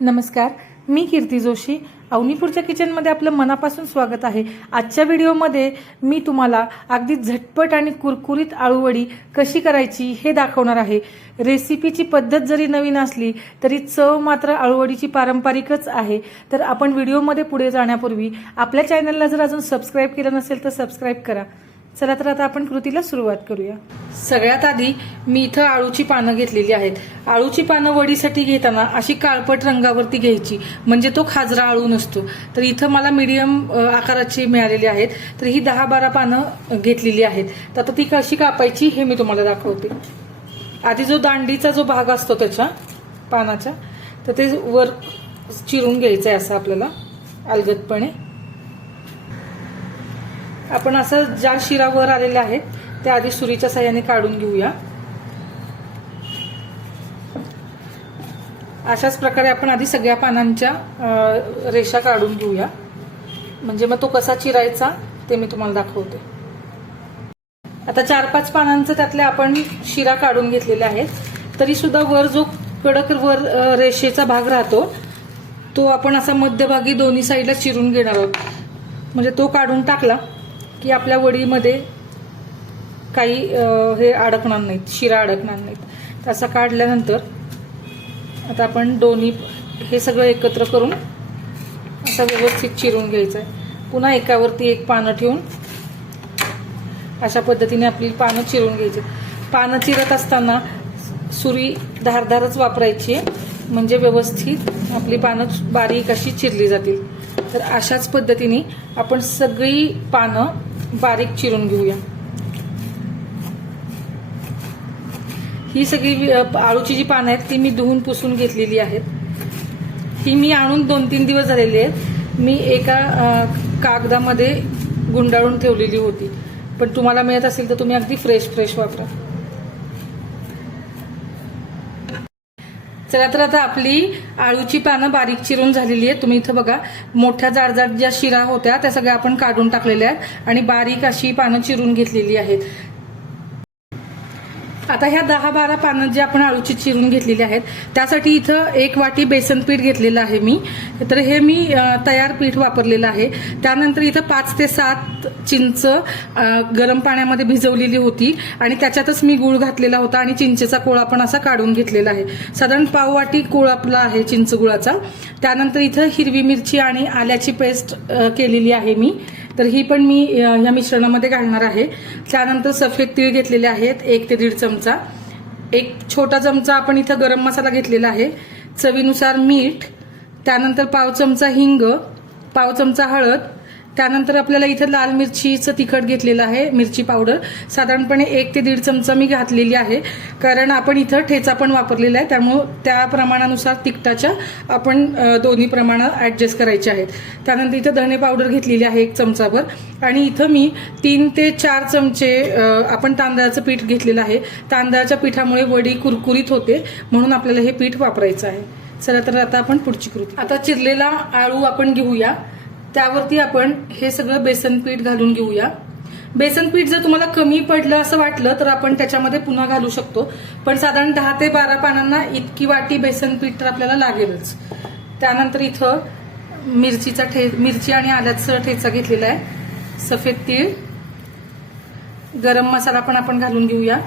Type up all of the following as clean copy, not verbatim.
नमस्कार, मी कीर्ती जोशी. अवनीपूरच्या किचनमध्ये आपलं मनापासून स्वागत आहे. आजच्या व्हिडिओमध्ये मी तुम्हाला अगदी झटपट आणि कुरकुरीत आळूवडी कशी करायची हे दाखवणार आहे. रेसिपीची पद्धत जरी नवीन असली तरी चव मात्र आळूवडीची पारंपरिकच आहे. तर आपण व्हिडिओमध्ये पुढे जाण्यापूर्वी आपल्या चॅनलला जर अजून सबस्क्राईब केलं नसेल तर सबस्क्राईब करा. चला तर आता आपण कृतीला सुरुवात करूया. सगळ्यात आधी मी इथं आळूची पानं घेतलेली आहेत. आळूची पानं वडीसाठी घेताना अशी काळपट रंगावरती घ्यायची, म्हणजे तो खाजरा आळू नसतो. तर इथं मला मीडियम आकाराची मिळालेली आहेत. तर ही 10-12 पानं घेतलेली आहेत. तर आता ती कशी कापायची हे मी तुम्हाला दाखवते. आधी जो दांडीचा जो भाग असतो त्याच्या पानाच्या, तर ते वर चिरून घ्यायचं आहे असं आपल्याला अलगदपणे. आपण असं ज्या शिरा वर आलेल्या आहेत त्या आधी सुरीच्या साहाय्याने काढून घेऊया. अशाच प्रकारे आपण आधी सगळ्या पानांच्या रेषा काढून घेऊया, म्हणजे मग तो कसा चिरायचा ते मी तुम्हाला दाखवते. आता 4-5 पानांचं त्यातल्या आपण शिरा काढून घेतलेल्या आहेत. तरी सुद्धा वर जो कडक वर रेषेचा भाग राहतो तो आपण असा मध्यभागी दोन्ही साईडला चिरून घेणार आहोत. म्हणजे तो काढून टाकला की आपल्या वडीमध्ये काही हे अडकणार नाहीत, शिरा अडकणार नाहीत. तसा काढल्यानंतर आता आपण दोन्ही हे सगळं एकत्र करून असं व्यवस्थित चिरून घ्यायचं आहे. पुन्हा एकावरती एक पानं ठेवून अशा पद्धतीने आपली पानं चिरून घ्यायची. पानं चिरत असताना सुरी धारदारच वापरायची आहे, म्हणजे व्यवस्थित आपली पानं बारीक अशी चिरली जातील. तर अशाच पद्धतीने आपण सगळी पानं बारीक चिरून घेऊया. ही सगळी आळूची जी पानं आहेत ती मी धुवून पुसून घेतलेली आहेत. ही मी आणून 2-3 दिवस झालेली आहेत. मी एका कागदामध्ये गुंडाळून ठेवलेली होती, पण तुम्हाला मिळत असेल तर तुम्ही अगदी फ्रेश वापरा. चला तर आता आपली आळूची पानं बारीक चिरून झालेली आहेत. तुम्ही इथं बघा, मोठ्या जाडजाड ज्या शिरा होत्या त्या सगळ्या आपण काढून टाकलेल्या आहेत आणि बारीक अशी पानं चिरून घेतलेली आहेत. आता ह्या 10-12 पानं जे आपण आळूची चिरून घेतलेली आहेत त्यासाठी इथं 1 वाटी बेसन पीठ घेतलेलं आहे मी. तर हे मी तयार पीठ वापरलेलं आहे. त्यानंतर इथं 5 ते 7 चिंच गरम पाण्यामध्ये भिजवलेली होती आणि त्याच्यातच मी गूळ घातलेला होता आणि चिंचेचा कोळ आपण असा काढून घेतलेला आहे. साधारण पाव वाटी कोळ आपला आहे चिंच गुळाचा. त्यानंतर इथं हिरवी मिरची आणि आल्याची पेस्ट केलेली आहे मी, तर ही पण मी या मिश्रणामध्ये घालणार आहे. त्यानंतर सफेद तीळ घेतलेले आहेत 1 ते 1.5 चमचा. 1 छोटा चमचा आपण इथं गरम मसाला घेतलेला आहे. चवीनुसार मीठ, त्यानंतर पाव चमचा हिंग, पाव चमचा हळद. त्यानंतर आपल्याला इथं लाल मिरचीचं तिखट घेतलेलं आहे, मिरची पावडर साधारणपणे 1 ते 1.5 चमचा मी घातलेली आहे, कारण आपण इथं ठेचा पण वापरलेला आहे. त्यामुळे त्या प्रमाणानुसार तिखटाच्या आपण दोन्ही प्रमाणात ऍडजस्ट करायचे आहेत. त्यानंतर इथं धने पावडर घेतलेली आहे 1 चमचाभर आणि इथं मी 3 ते 4 चमचे आपण तांदळाचं पीठ घेतलेलं आहे. तांदळाच्या पिठामुळे वडी कुरकुरीत होते, म्हणून आपल्याला हे पीठ वापरायचं आहे. चला तर आता आपण पुढची कृती. आता चिरलेला आळू आपण घेऊया. त्यावरती आपण हे सगळं बेसन पीठ घालून घेऊया. बेसन पीठ जर तुम्हाला कमी पडलं असं वाटलं तर आपण त्याच्यामध्ये पुन्हा घालू शकतो, पण साधारण 10 ते 12 पानांना इतकी वाटी बेसन पीठ तर आपल्याला लागेलच. त्यानंतर इथं मिरची आणि आल्याचा ठेचा घेतलेला आहे. सफेद तीळ, गरम मसाला पण आपण घालून घेऊया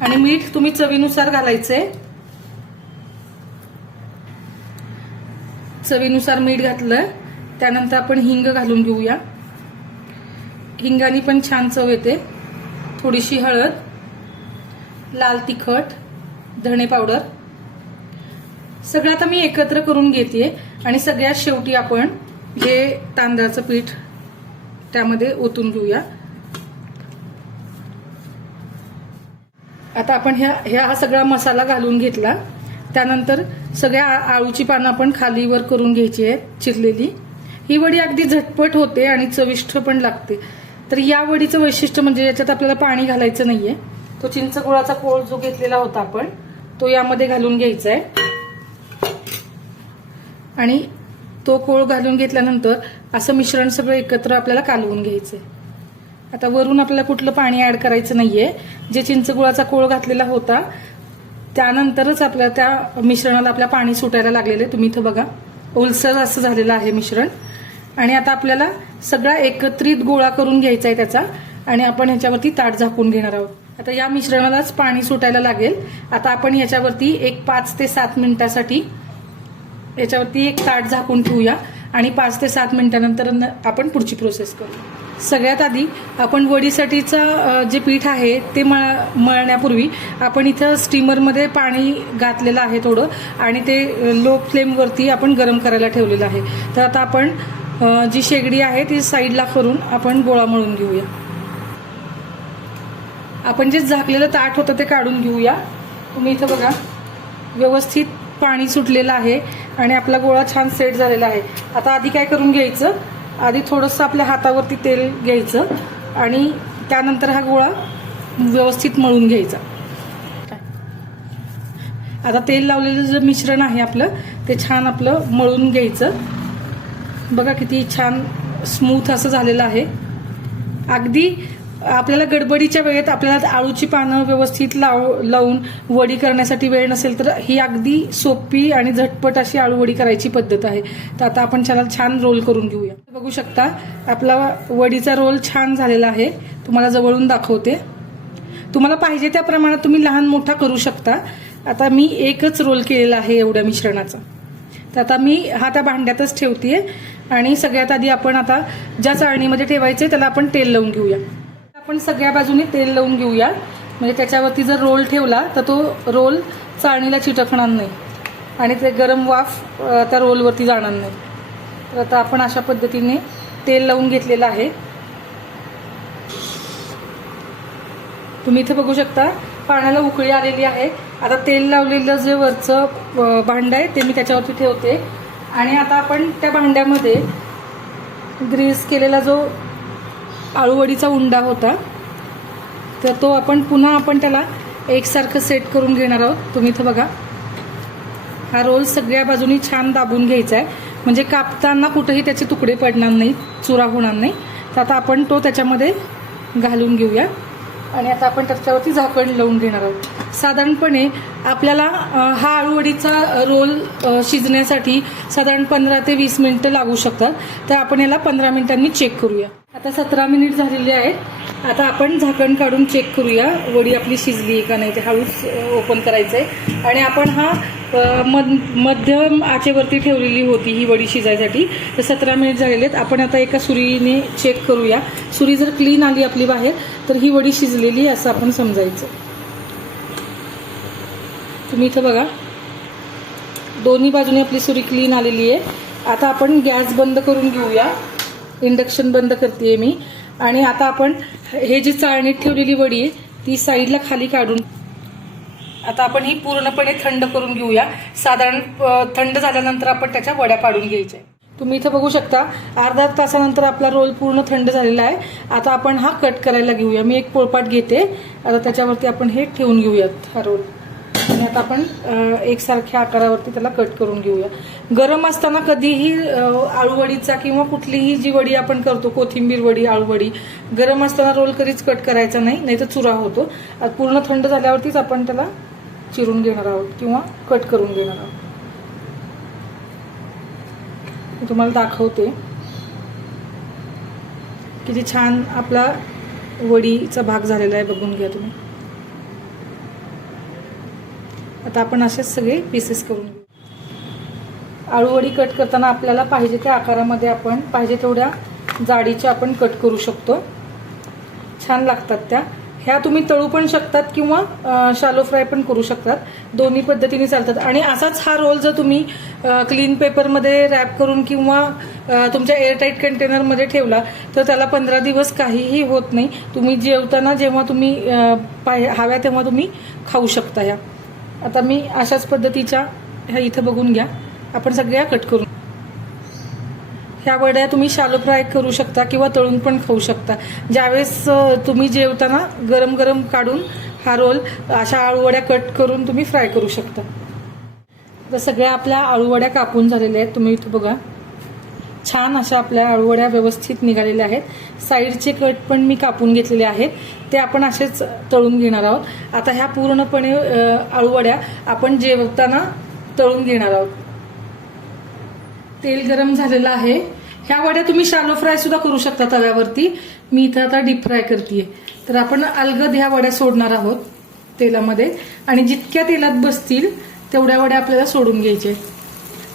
आणि मीठ तुम्ही चवीनुसार घालायचंय. चवीनुसार मीठ घातलं. त्यानंतर आपण हिंग घालून घेऊया. हिंगाने पण छान चव येते. थोडीशी हळद, लाल तिखट, धणे पावडर सगळं आता मी एकत्र करून घेते आणि सगळ्यात शेवटी आपण हे तांदळाचं पीठ त्यामध्ये ओतून घेऊया. आता आपण हा सगळा मसाला घालून घेतला. त्यानंतर सगळ्या आळूची पानं आपण खालीवर करून घ्यायची आहेत चिरलेली. ही वडी अगदी झटपट होते आणि चविष्ट पण लागते. तर या वडीचं वैशिष्ट्य म्हणजे याच्यात आपल्याला पाणी घालायचं नाहीये. तो चिंच गुळाचा कोळ जो घेतलेला होता आपण तो यामध्ये घालून घ्यायचा आहे आणि तो कोळ घालून घेतल्यानंतर असं मिश्रण सगळं एकत्र आपल्याला कालवून घ्यायचंय. आता वरून आपल्याला कुठलं पाणी ऍड करायचं नाहीये. जे चिंच गुळाचा कोळ घातलेला होता त्यानंतरच आपल्या त्या मिश्रणाला आपल्या पाणी सुटायला लागलेलं आहे. तुम्ही इथं बघा ओलसर असं झालेलं आहे मिश्रण. आणि आता आपल्याला सगळा एकत्रित गोळा करून घ्यायचा आहे त्याचा आणि आपण ह्याच्यावरती ताट झाकून घेणार आहोत. आता या मिश्रणालाच पाणी सुटायला लागेल. आता आपण याच्यावरती एक 5 ते 7 मिनिटासाठी याच्यावरती एक ताट झाकून ठेवूया आणि 5 ते 7 मिनिटानंतर आपण पुढची प्रोसेस करू. सगळ्यात आधी आपण वडीसाठीचं जे पीठ आहे ते मळण्यापूर्वी आपण इथं स्टीमरमध्ये पाणी घातलेलं आहे थोडं आणि ते लो फ्लेमवरती आपण गरम करायला ठेवलेलं आहे. तर आता आपण जी शेगडी आहे ती साईडला करून आपण गोळा मळून घेऊया. आपण जे झाकलेलं ताट होतं ते काढून घेऊया. तुम्ही इथं बघा व्यवस्थित पाणी सुटलेलं आहे आणि आपला गोळा छान सेट झालेला आहे. आता आधी काय करून घ्यायचं, आधी थोडंसं आपल्या हातावरती तेल घ्यायचं आणि त्यानंतर हा गोळा व्यवस्थित मळून घ्यायचा. आता तेल लावलेलं जे मिश्रण आहे आपलं ते छान आपलं मळून घ्यायचं. बघा किती छान स्मूथ असं झालेलं आहे. अगदी आपल्याला गडबडीच्या वेळेत आपल्याला आळूची पानं व्यवस्थित लावून वडी करण्यासाठी वेळ नसेल तर ही अगदी सोपी आणि झटपट अशी आळू वडी करायची पद्धत आहे. तर आता आपण त्याला छान रोल करून घेऊया. बघू शकता आपला वडीचा रोल छान झालेला आहे. तुम्हाला जवळून दाखवते. तुम्हाला पाहिजे त्या प्रमाणात तुम्ही लहान मोठा करू शकता. आता मी एकच रोल केलेला आहे एवढ्या मिश्रणाचा. तर आता मी हा त्या भांड्यातच ठेवतेय आणि सगळ्यात आधी आपण आता ज्या चाळणीमध्ये ठेवायचे त्याला आपण तेल लावून घेऊया. आपण सगळ्या बाजूने तेल लावून घेऊया म्हणजे त्याच्यावरती जर रोल ठेवला तर तो रोल चाळणीला चिटकणार नाही आणि ते गरम वाफ त्या रोलवरती जाणार नाही. तर आता आपण अशा पद्धतीने तेल लावून घेतलेलं आहे. तुम्ही इथे बघू शकता पाण्याला उकळी आलेली आहे. आता तेल लावलेलं जे वरचं भांडं आहे ते मी त्याच्यावरती ठेवते आणि आता आपण त्या भांड्यामध्ये ग्रीस केलेला जो आळूवडीचा उंडा होता तर तो आपण पुन्हा त्याला एकसारखं सेट करून घेणार आहोत. तुम्ही इथं बघा हा रोल सगळ्या बाजूनी छान दाबून घ्यायचा आहे म्हणजे कापताना कुठेही त्याचे तुकडे पडणार नाहीत, चुरा होणार नाही. तर आता आपण तो त्याच्यामध्ये घालून घेऊया आणि आता आपण त्याच्यावरती झाकण लावून घेणार आहोत. साधारणपणे आपल्याला हा आळूवडीचा रोल शिजण्यासाठी साधारण 15 ते 20 मिनिटं लागू शकतात. तर आपण याला 15 मिनिटांनी चेक करूया. आता 17 मिनिट झालेले आहेत. आता आपण झाकण काढून चेक करूया वडी आपली शिजली आहे का नाही. ते हळूच ओपन करायचं आहे आणि आपण हा मध्यम आचेवरती ठेवलेली होती ही वडी शिजायसाठी. तर 17 मिनिट झालेले आहेत. आपण आता एका सुरीने चेक करूया. सुरी जर क्लीन आली आपली बाहेर तर ही वडी शिजलेली असं आपण समजायचं. तुम्ही इथं बघा दोन्ही बाजूने आपली सुरी क्लीन आलेली आहे. आता आपण गॅस बंद करून घेऊया. इंडक्शन बंद करते मी आणि आता आपण हे जी चाळणीत ठेवलेली वडी आहे ती साईडला खाली काढून आता आपण ही पूर्णपणे थंड करून घेऊया. साधारण थंड झाल्यानंतर आपण त्याच्या वड्या पाडून घ्यायच्या. तुम्ही इथं बघू शकता अर्धा तासानंतर आपला रोल पूर्ण थंड झालेला आहे. आता आपण हा कट करायला घेऊया. मी एक पोळपाट घेते. आता त्याच्यावरती आपण हे ठेवून घेऊयात हा रोल आणि आता आपण एकसारख्या आकारावरती त्याला कट करून घेऊया. गरम असताना कधीही आळूवडीचा किंवा कुठलीही जी वडी आपण करतो कोथिंबीर वडी आळूवडी गरम असताना रोल कधीच कट करायचा नाही तर चुरा होतो. पूर्ण थंड झाल्यावरतीच आपण त्याला चिरून घेणार आहोत किंवा कट करून घेणार आहोत. मी तुम्हाला दाखवते किती छान आपला वडीचा भाग झालेला आहे. बघून घ्या तुम्ही. आता आपण असेच सगळे पीसेस करून घेऊ. आळूवडी कट करताना आपल्याला पाहिजे त्या आकारामध्ये आपण पाहिजे तेवढ्या जाडीच्या आपण कट करू शकतो. छान लागतात त्या. ह्या तुम्ही तळू पण शकतात किंवा शालो फ्राय पण करू शकतात. दोन्ही पद्धतीने चालतात. आणि असाच हा रोल जर तुम्ही क्लीन पेपरमध्ये रॅप करून किंवा तुमच्या एअरटाईट कंटेनरमध्ये ठेवला तर त्याला 15 दिवस काहीही होत नाही. तुम्ही जेवताना जेव्हा तुम्ही हव्या तेव्हा तुम्ही खाऊ शकता. ह्या आता मी अशाच पद्धतीच्या ह्या इथं बघून घ्या आपण सगळ्या कट करून. ह्या वड्या तुम्ही शालो फ्राय करू शकता किंवा तळून पण खाऊ शकता. ज्यावेळेस तुम्ही जेवताना गरम गरम काढून हा रोल अशा आळूवड्या कट करून तुम्ही फ्राय करू शकता. तर सगळ्या आपल्या आळूवड्या कापून झालेल्या आहेत. तुम्ही इथं बघा छान अशा आपल्या आळूवड्या व्यवस्थित निघालेल्या आहेत. साईडचे कट पण मी कापून घेतलेले आहेत, ते आपण असेच तळून घेणार आहोत. आता ह्या पूर्णपणे आळूवड्या आपण जेवताना तळून घेणार आहोत. तेल गरम झालेलं आहे. ह्या वड्या तुम्ही शालो फ्राय सुद्धा करू शकता तव्यावरती. मी इथं आता डीप फ्राय करतेय. तर आपण अलगद ह्या वड्या सोडणार आहोत तेलामध्ये, आणि जितक्या तेलात बसतील तेवढ्या वड्या आपल्याला सोडून घ्यायचे.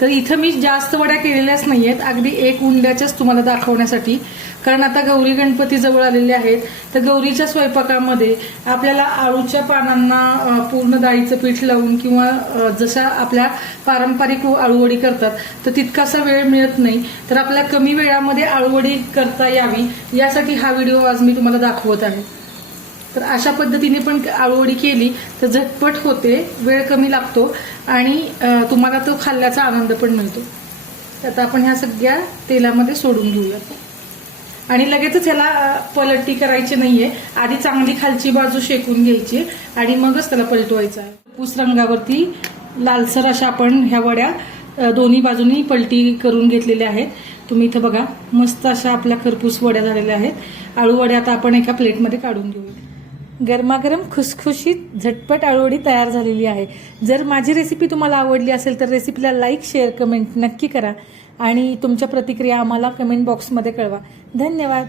तर इथं मी जास्त वड्या केलेल्याच नाहीयेत, अगदी एक उंड्याच्याच तुम्हाला दाखवण्यासाठी. कारण आता गौरी गणपती जवळ आलेले आहेत, तर गौरीच्या स्वयंपाकामध्ये आपल्याला आळूच्या पानांना पूर्ण डाळीचं पीठ लावून किंवा जशा आपल्या पारंपरिक आळूवडी करतात तर तितकासा वेळ मिळत नाही. तर आपल्याला कमी वेळामध्ये आळूवडी करता यावी यासाठी हा व्हिडिओ आज मी तुम्हाला दाखवत आहे. तर अशा पद्धतीने पण आळूवडी केली तर झटपट होते, वेळ कमी लागतो आणि तुम्हाला तो खाल्ल्याचा आनंद पण मिळतो. आता आपण ह्या सगळ्या तेलामध्ये सोडून घेऊया आणि लगेचच ह्याला पलटी करायची नाहीये. आधी चांगली खालची बाजू शेकून घ्यायची आणि मगच त्याला पलटवायचं आहे. खरपूस रंगावरती लालसर अशा आपण ह्या वड्या दोन्ही बाजूनी पलटी करून घेतलेल्या आहेत. तुम्ही इथं बघा, मस्त अशा आपल्या खरपूस वड्या झालेल्या आहेत. आळू वड्या आता आपण एका प्लेटमध्ये काढून घेऊया. गरमागरम खुसखुशीत झटपट आळूवडी तयार झालेली आहे. जर माझी रेसिपी तुम्हाला आवडली असेल तर रेसिपीला लाईक, शेअर, कमेंट नक्की करा आणि तुमच्या प्रतिक्रिया आम्हाला कमेंट बॉक्समध्ये कळवा. धन्यवाद.